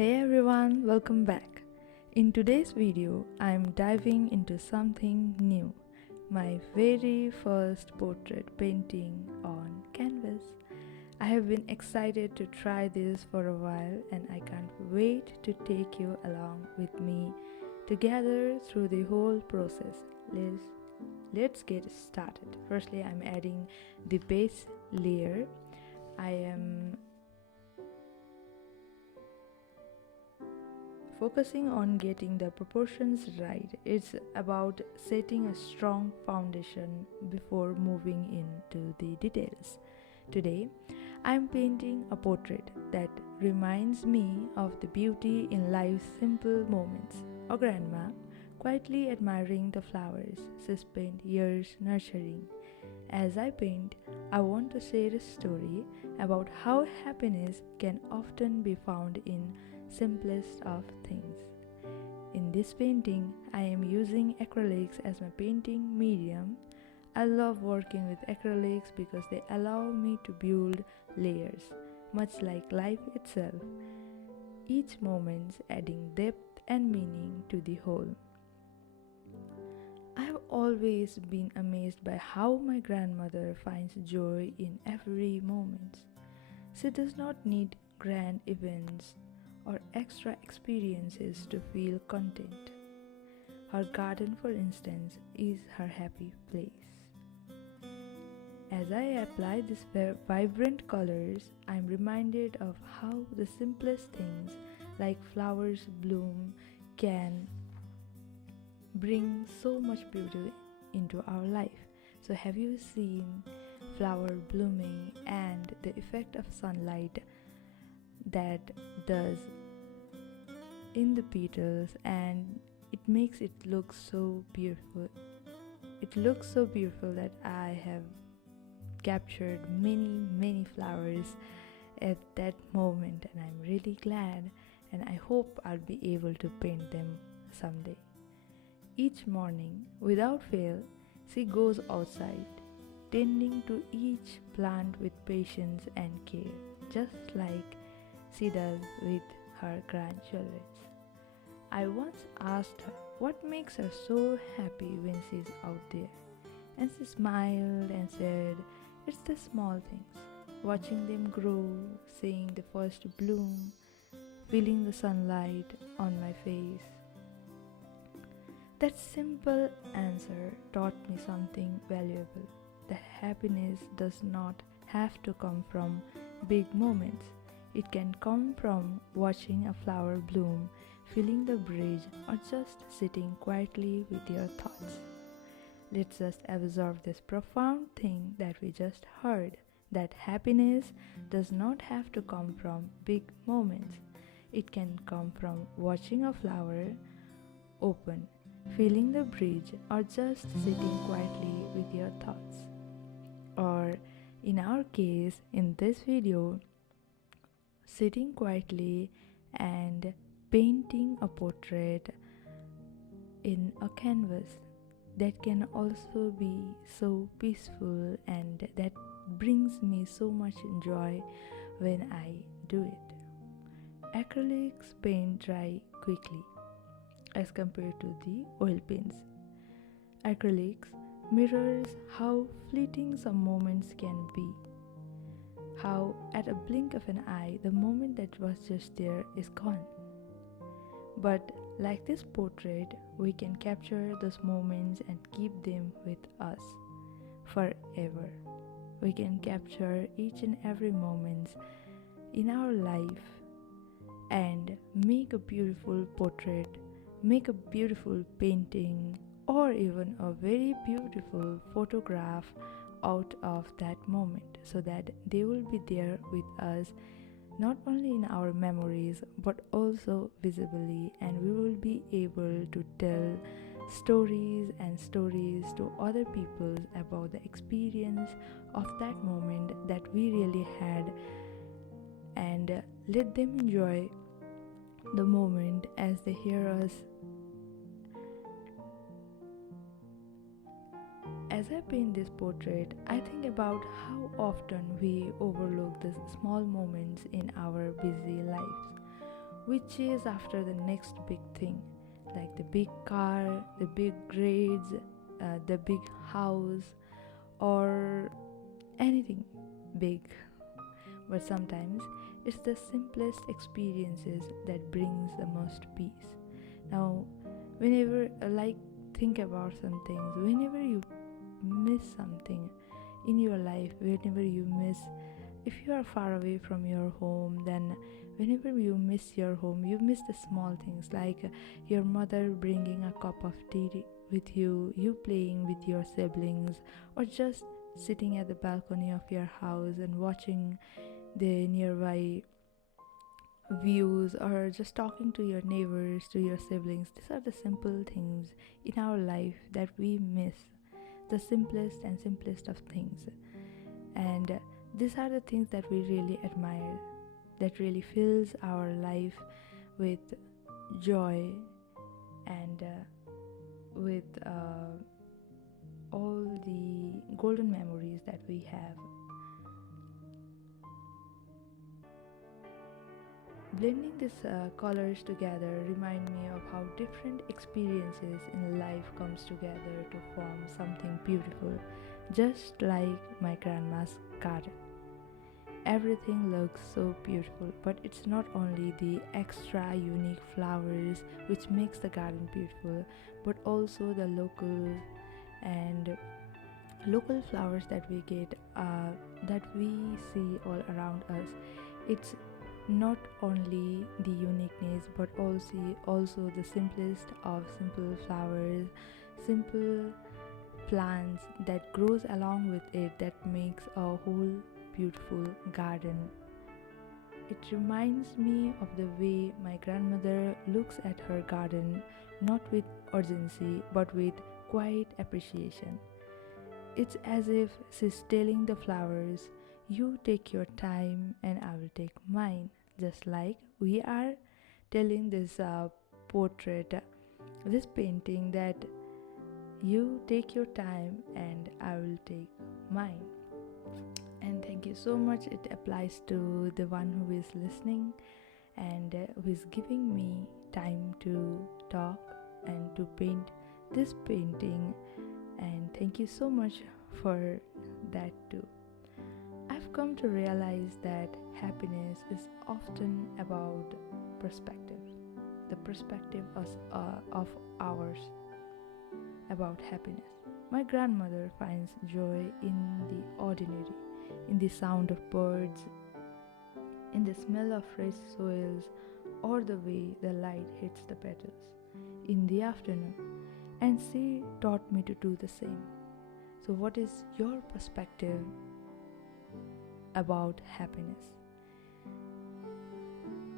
Hey everyone, welcome back. In today's video, I'm diving into something new, my very first portrait painting on canvas. I have been excited to try this for a while and I can't wait to take you along with me together through the whole process. Let's get started. Firstly, I'm adding the base layer. I am focusing on getting the proportions right. It's about setting a strong foundation before moving into the details. Today, I'm painting a portrait that reminds me of the beauty in life's simple moments. A grandma quietly admiring the flowers she spent years nurturing. As I paint, I want to share a story about how happiness can often be found in simplest of things. In this painting, I am using acrylics as my painting medium. I love working with acrylics because they allow me to build layers, much like life itself, each moment adding depth and meaning to the whole. I have always been amazed by how my grandmother finds joy in every moment. She does not need grand events or extra experiences to feel content. Her garden, for instance, is her happy place. As I apply these vibrant colors, I'm reminded of how the simplest things like flowers bloom can bring so much beauty into our life. So have you seen flower blooming and the effect of sunlight that does in the petals, and it makes it look so beautiful. It looks so beautiful that I have captured many flowers at that moment, and I'm really glad, and I hope I'll be able to paint them someday. Each morning, without fail, she goes outside, tending to each plant with patience and care, just like she does with her grandchildren. I once asked her what makes her so happy when she's out there, and she smiled and said, "It's the small things, watching them grow, seeing the first bloom, feeling the sunlight on my face." That simple answer taught me something valuable, that happiness does not have to come from big moments. It can come from watching a flower bloom, feeling the breeze, or just sitting quietly with your thoughts. Let's just absorb this profound thing that we just heard, that happiness does not have to come from big moments. It can come from watching a flower open, feeling the breeze, or just sitting quietly with your thoughts. Or in our case, in this video, sitting quietly and painting a portrait in a canvas. That can also be so peaceful, and that brings me so much joy when I do it. Acrylics paint dry quickly as compared to the oil paints. Acrylics mirrors how fleeting some moments can be. How at a blink of an eye, the moment that was just there is gone. But like this portrait, we can capture those moments and keep them with us forever. We can capture each and every moment in our life and make a beautiful portrait, make a beautiful painting, or even a very beautiful photograph out of that moment, so that they will be there with us, not only in our memories but also visibly, and we will be able to tell stories and stories to other people about the experience of that moment that we really had, and let them enjoy the moment as they hear us. As I paint this portrait, I think about how often we overlook these small moments in our busy lives. We chase after the next big thing, like the big car, the big grades, the big house, or anything big. But sometimes it's the simplest experiences that brings the most peace. Now, whenever think about some things, whenever you miss something in your life, whenever you miss, if you are far away from your home, then whenever you miss your home, you miss the small things, like your mother bringing a cup of tea with you, you playing with your siblings, or just sitting at the balcony of your house and watching the nearby views, or just talking to your neighbors, to your siblings. These are the simple things in our life that we miss, the simplest and simplest of things. And these are the things that we really admire, that really fills our life with joy and with all the golden memories that we have. Blending these colors together remind me of how different experiences in life comes together to form something beautiful, just like my grandma's garden. Everything looks so beautiful, but it's not only the extra unique flowers which makes the garden beautiful, but also the and local flowers that we get, that we see all around us. It's not only the uniqueness, but also the simplest of simple flowers, simple plants that grows along with it, that makes a whole beautiful garden. It reminds me of the way my grandmother looks at her garden, not with urgency but with quiet appreciation. It's as if she's telling the flowers, "You take your time and I will take mine." Just like we are telling this portrait, this painting, that you take your time and I will take mine. And thank you so much. It applies to the one who is listening and who is giving me time to talk and to paint this painting. And thank you so much for that too. I've come to realize that happiness is often about perspective, the perspective of ours about happiness. My grandmother finds joy in the ordinary, in the sound of birds, in the smell of fresh soils, or the way the light hits the petals in the afternoon. And she taught me to do the same. So what is your perspective about happiness?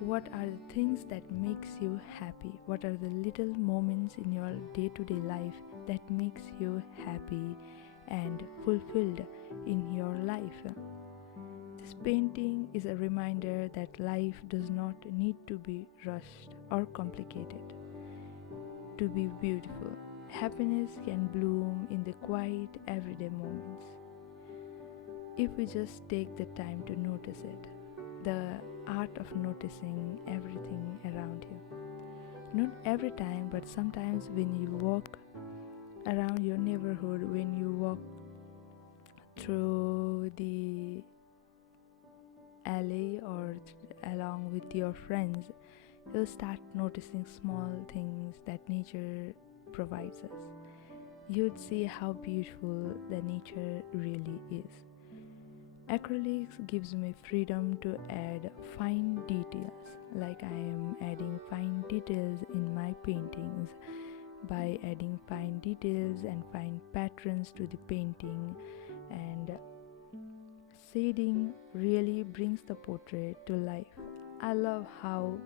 What are the things that makes you happy? What are the little moments in your day-to-day life that makes you happy and fulfilled in your life? This painting is a reminder that life does not need to be rushed or complicated to be beautiful. Happiness can bloom in the quiet everyday moments if we just take the time to notice it. The art of noticing everything around you. Not every time, but sometimes when you walk around your neighborhood, when you walk through the alley or along with your friends, you'll start noticing small things that nature provides us. You'd see how beautiful the nature really is. Acrylics gives me freedom to add fine details, like I am adding fine details in my paintings. By adding fine details and fine patterns to the painting, and shading really brings the portrait to life. I love how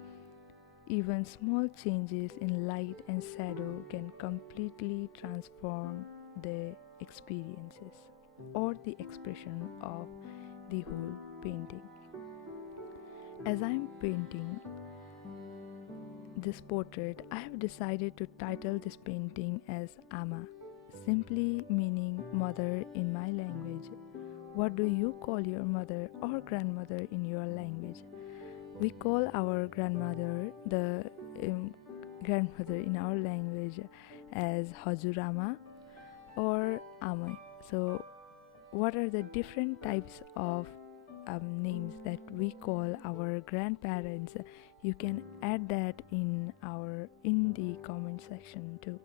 even small changes in light and shadow can completely transform the experiences or the expression of the whole painting. As I'm painting this portrait, I have decided to title this painting as Ama, simply meaning mother in my language. What do you call your mother or grandmother in your language? We call our grandmother, the grandmother in our language, as Hajurama or Amai. So what are the different types of names that we call our grandparents? You can add that in the comment section too.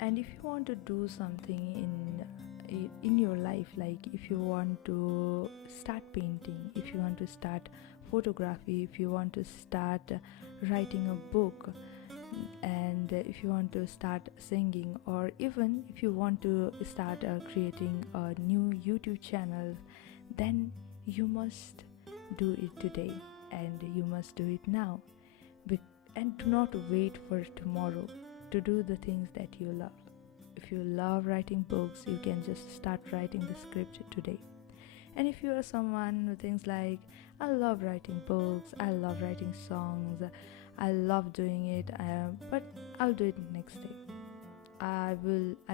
And if you want to do something in your life, like if you want to start painting, if you want to start photography, if you want to start writing a book, and if you want to start singing, or even if you want to start creating a new YouTube channel, then you must do it today, and you must do it now. And do not wait for tomorrow to do the things that you love. If you love writing books, you can just start writing the script today. And if you are someone who thinks like, I love writing books, I love writing songs, I love doing it, but I'll do it next day. I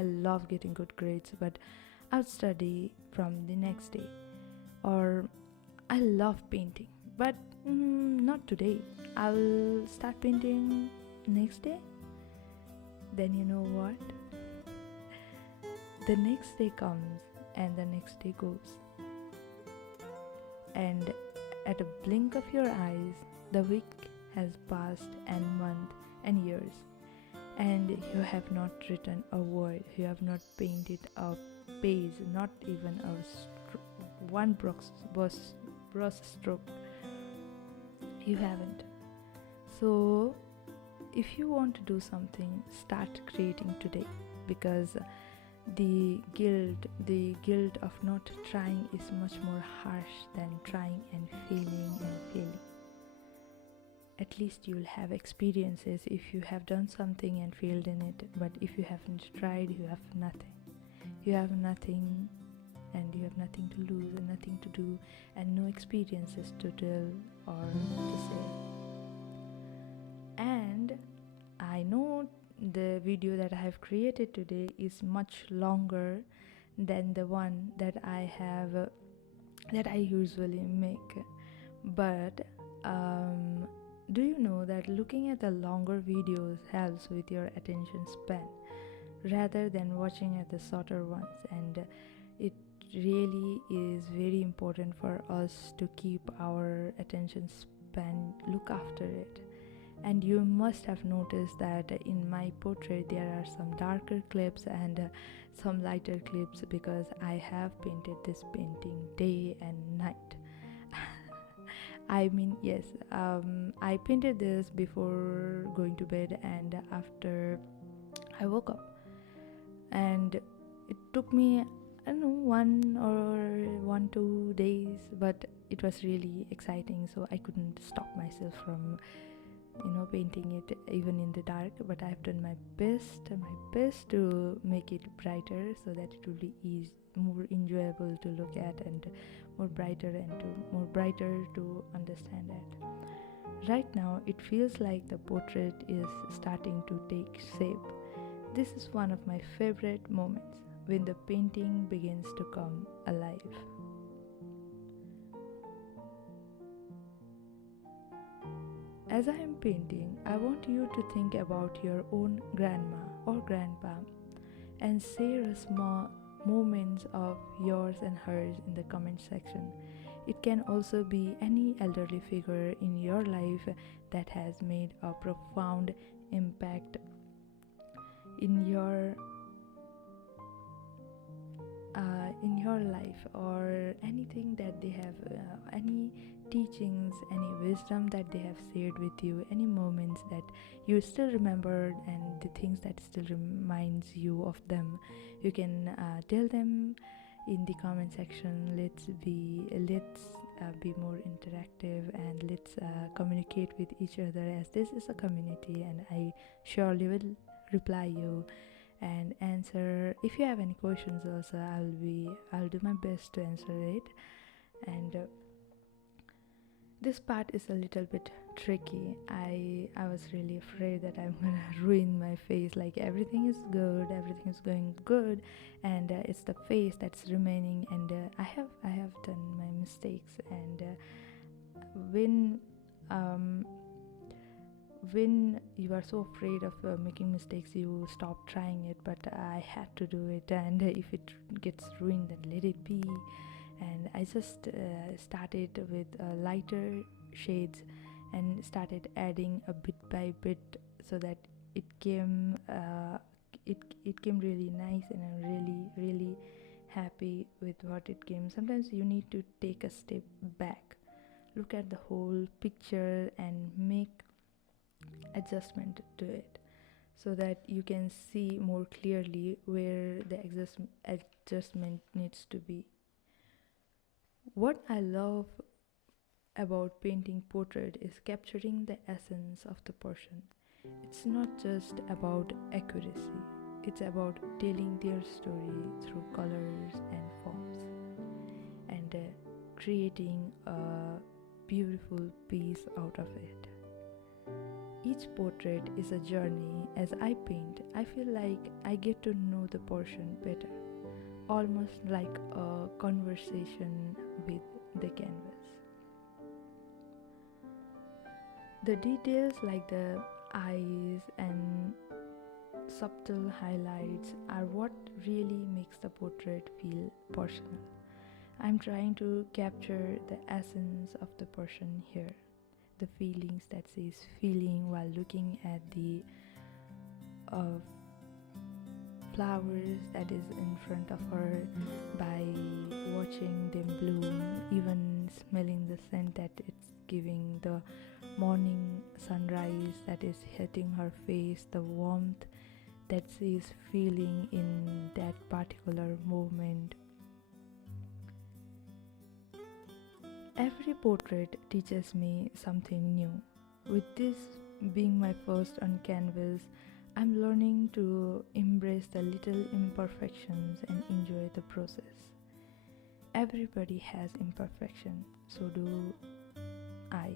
love getting good grades, but I'll study from the next day. Or I love painting, but not today. I'll start painting next day. Then you know what? The next day comes and the next day goes. And at a blink of your eyes, the week has passed, and month and years, and you have not written a word, you have not painted a page, not even one brush stroke. You haven't. So if you want to do something, start creating today, because the guilt of not trying is much more harsh than trying and failing. At least you'll have experiences if you have done something and failed in it, but if you haven't tried, you have nothing. You have nothing, and you have nothing to lose and nothing to do, and no experiences to tell or to say. And I know the video that I have created today is much longer than the one that I usually make, but do you know that looking at the longer videos helps with your attention span rather than watching at the shorter ones? And it really is very important for us to keep our attention span, look after it. And you must have noticed that in my portrait there are some darker clips and some lighter clips, because I have painted this painting day and night. I mean, yes, I painted this before going to bed and after I woke up, and it took me, I don't know, 1-2 days, but it was really exciting, so I couldn't stop myself from painting it even in the dark. But I've done my best to make it brighter so that it will be more enjoyable to look at, and more brighter to understand it. Right now it feels like the portrait is starting to take shape. This is one of my favorite moments, when the painting begins to come alive. As I am painting, I want you to think about your own grandma or grandpa and share small moments of yours and hers in the comment section. It can also be any elderly figure in your life that has made a profound impact in your life, or anything that they have, any teachings, any wisdom that they have shared with you, any moments that you still remembered, and the things that still reminds you of them. You can tell them in the comment section. Let's be more interactive, and let's communicate with each other, as this is a community, and I surely will reply you and answer. If you have any questions also, I'll do my best to answer it. And this part is a little bit tricky. I was really afraid that I'm gonna ruin my face. Like everything is good, everything is going good, and it's the face that's remaining. And I have done my mistakes. And when um, when you are so afraid of making mistakes, you stop trying it. But I had to do it, and if it gets ruined, then let it be. And I just started with lighter shades and started adding a bit by bit, so that it came it came really nice, and I'm really happy with what it came. Sometimes you need to take a step back, look at the whole picture, and make adjustment to it, so that you can see more clearly where the adjustment needs to be. What I love about painting portrait is capturing the essence of the person. It's not just about accuracy, it's about telling their story through colors and forms, and creating a beautiful piece out of it. Each portrait is a journey. As I paint, I feel like I get to know the person better, almost like a conversation with the canvas. The details like the eyes and subtle highlights are what really makes the portrait feel personal. I'm trying to capture the essence of the person here, the feelings that she's feeling while looking at the uh, flowers that is in front of her, by watching them bloom, even smelling the scent that it's giving, the morning sunrise that is hitting her face, the warmth that she is feeling in that particular moment. Every portrait teaches me something new. With this being my first on canvas, I'm learning to embrace the little imperfections and enjoy the process. Everybody has imperfection, so do I.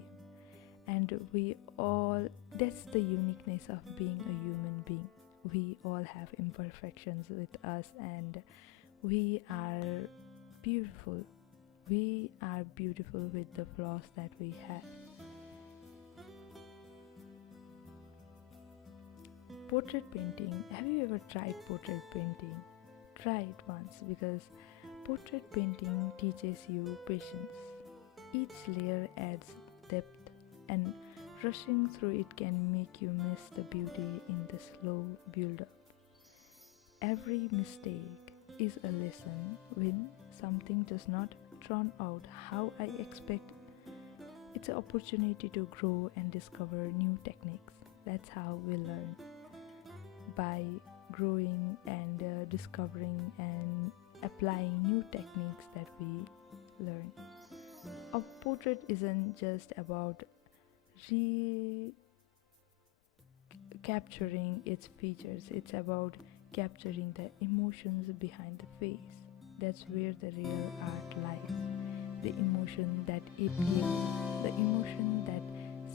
And we all, that's the uniqueness of being a human being. We all have imperfections with us, and we are beautiful. We are beautiful with the flaws that we have. Portrait painting. Have you ever tried portrait painting? Try it once, because portrait painting teaches you patience. Each layer adds depth, and rushing through it can make you miss the beauty in the slow build-up. Every mistake is a lesson. When something does not turn out how I expect, it's an opportunity to grow and discover new techniques. That's how we learn, by growing and discovering and applying new techniques that we learn. A portrait isn't just about capturing its features, it's about capturing the emotions behind the face. That's where the real art lies. The emotion that it gives, the emotion that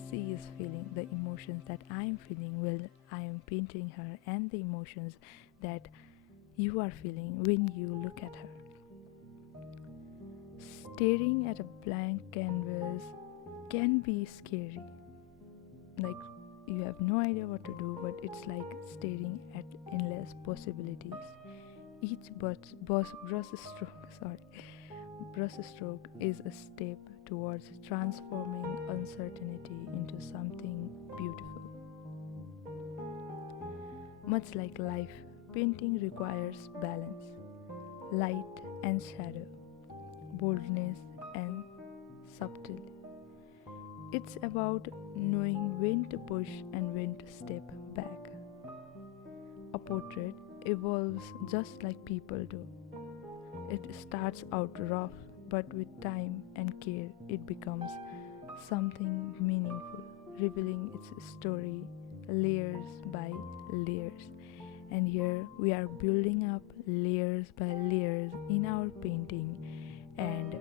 she is feeling, the emotions that I'm feeling while I am painting her, and the emotions that you are feeling when you look at her. Staring at a blank canvas can be scary. Like, you have no idea what to do, but it's like staring at endless possibilities. Each brush stroke is a step towards transforming uncertainty into something beautiful. Much like life, painting requires balance, light and shadow, boldness and subtlety. It's about knowing when to push and when to step back. A portrait evolves just like people do. It starts out rough, but with time and care, it becomes something meaningful, revealing its story layers by layers. And here we are building up layers by layers in our painting, and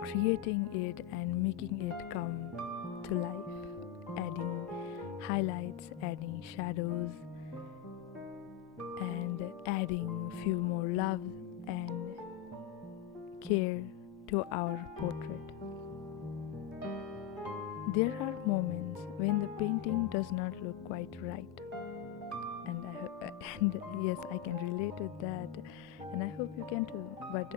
creating it and making it come to life, adding highlights, adding shadows, and adding few more love and care to our portrait. There are moments when the painting does not look quite right, and and yes, I can relate with that, and I hope you can too. But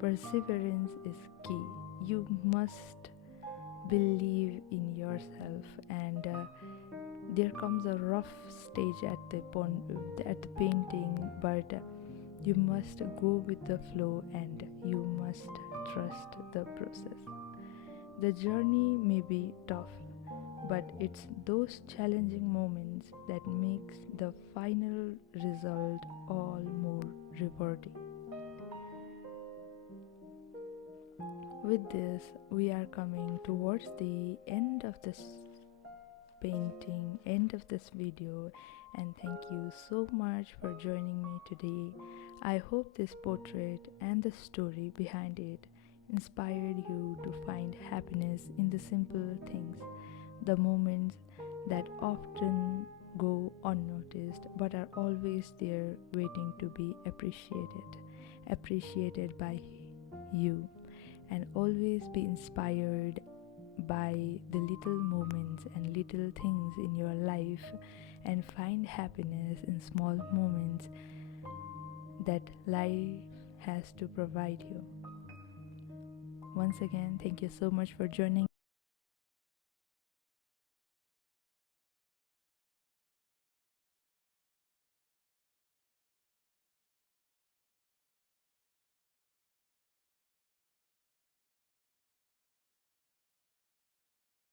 perseverance is key. You must believe in yourself, and there comes a rough stage at the painting, but you must go with the flow and you must trust the process. The journey may be tough, but it's those challenging moments that makes the final result all more rewarding. With this, we are coming towards the end of this painting, end of this video, and thank you so much for joining me today. I hope this portrait and the story behind it inspired you to find happiness in the simple things, the moments that often go unnoticed but are always there waiting to be appreciated by you, and always be inspired by the little moments and little things in your life, and find happiness in small moments that life has to provide you. Once again, thank you so much for joining